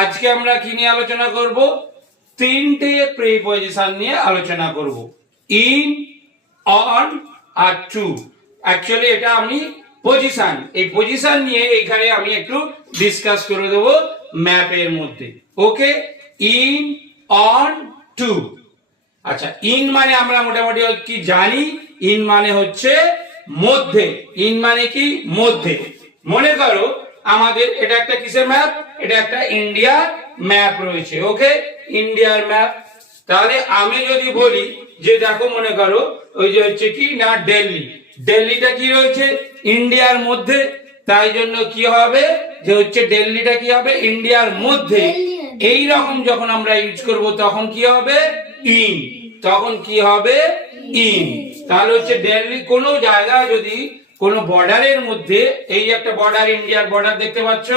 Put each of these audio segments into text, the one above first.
আজকে আমরা কি নিয়ে আলোচনা করব? তিনটে প্রিপজিশন নিয়ে আলোচনা করব, ইন, অন আর টু। অ্যাকচুয়ালি এটা আমি পজিশন, এই পজিশন নিয়ে এখানে আমি একটু ডিসকাস করে দেব ম্যাপের মধ্যে। ওকে, ইন, অন, টু। আচ্ছা, ইন মানে আমরা মোটামুটি কি জানি? ইন মানে হচ্ছে মধ্যে। ইন মানে কি? মধ্যে। মনে করো আমাদের এটা একটা কিসের ম্যাপ? এটা একটা ইন্ডিয়ার ম্যাপ রয়েছে। ওকে, ইন্ডিয়ার ম্যাপ। তাহলে আমি যদি বলি যে দেখো, মনে করো ওই যে হচ্ছে কি না দিল্লি, দিল্লিটা কি রয়েছে? ইন্ডিয়ার মধ্যে। তাই জন্য কি হবে যে হচ্ছে দিল্লিটা কি হবে? ইন্ডিয়ার মধ্যে। এই রকম যখন আমরা ইউজ করব তখন কি হবে? ইন। তখন কি হবে? ইন। তাহলে হচ্ছে দিল্লি কোনো জায়গায় যদি কোনো বর্ডারের মধ্যে, এই একটা বর্ডার, ইন্ডিয়ার বর্ডার দেখতে পাচ্ছ,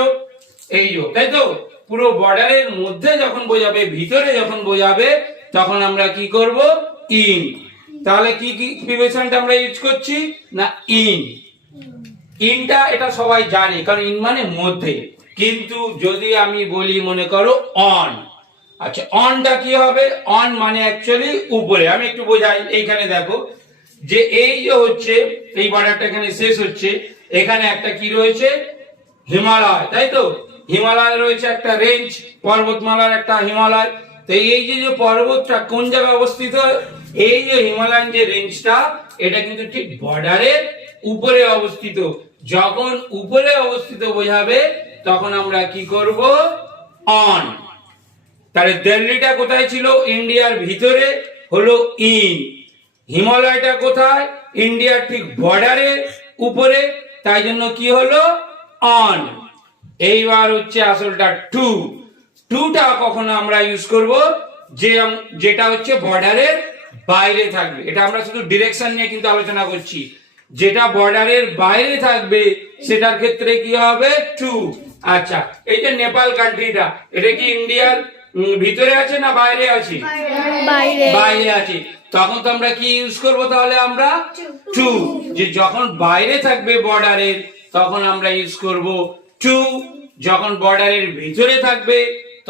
এই তাই তো, পুরো বর্ডারের মধ্যে যখন বোঝাবে, ভিতরে যখন বোঝাবে, তখন আমরা কি করব? ইন। তাহলে কি কি প্রিপজিশনটা আমরা ইউজ করছি না? ইন। ইনটা এটা সবাই জানে, কারণ ইন মানে মধ্যে। কিন্তু যদি আমি বলি মনে করো অন, আচ্ছা অনটা কি হবে? অন মানে অ্যাকচুয়ালি উপরে। আমি একটু বোঝাই। এইখানে দেখো যে এই যে হচ্ছে এই বর্ডারটা এখানে শেষ হচ্ছে, এখানে একটা কি রয়েছে? হিমালয়, তাই তো। হিমালয় রয়েছে একটা রেঞ্জ, পর্বতমালার একটা হিমালয়। তো এই যে যে পর্বতটা কোন জায়গায় অবস্থিত? এই যে হিমালয়ান যে রেঞ্জটা, এটা কিন্তু ঠিক বর্ডারের উপরে অবস্থিত। যখন উপরে অবস্থিত বোঝাবে তখন আমরা কি করব? অন। তাহলে দিল্লিটা কোথায় ছিল? ইন্ডিয়ার ভিতরে, হলো ইন। হিমালয়টা কোথায়? ইন্ডিয়ার ঠিক বর্ডারের উপরে, তাই জন্য কি হলো? অন। এইবার হচ্ছে আসলটা টু। টুটা কখনো আমরা ইউজ করব যে যেটা হচ্ছে বর্ডারের বাইরে থাকবে। এটা আমরা শুধু ডিরেকশন নিয়ে কিন্তু আলোচনা করছি। যেটা বর্ডারের বাইরে থাকবে সেটার ক্ষেত্রে কি হবে? টু। আচ্ছা, এই যে নেপাল কান্ট্রিটা, এটা কি ইন্ডিয়ার ভিতরে আছে না বাইরে আছে? বাইরে আছে। তখন তো আমরা কি ইউজ করব? তাহলে আমরা টু। যে যখন বাইরে থাকবে বর্ডারের তখন আমরা ইউজ করব টু। যখন বর্ডারের ভিতরে থাকবে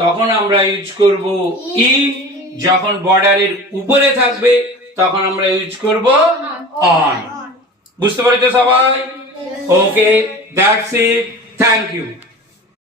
তখন আমরা ইউজ করব ইন। যখন বর্ডারের উপরে থাকবে তখন আমরা ইউজ করব অন। বুঝতে পেরেছো সবাই? Okay, that's it. Thank you.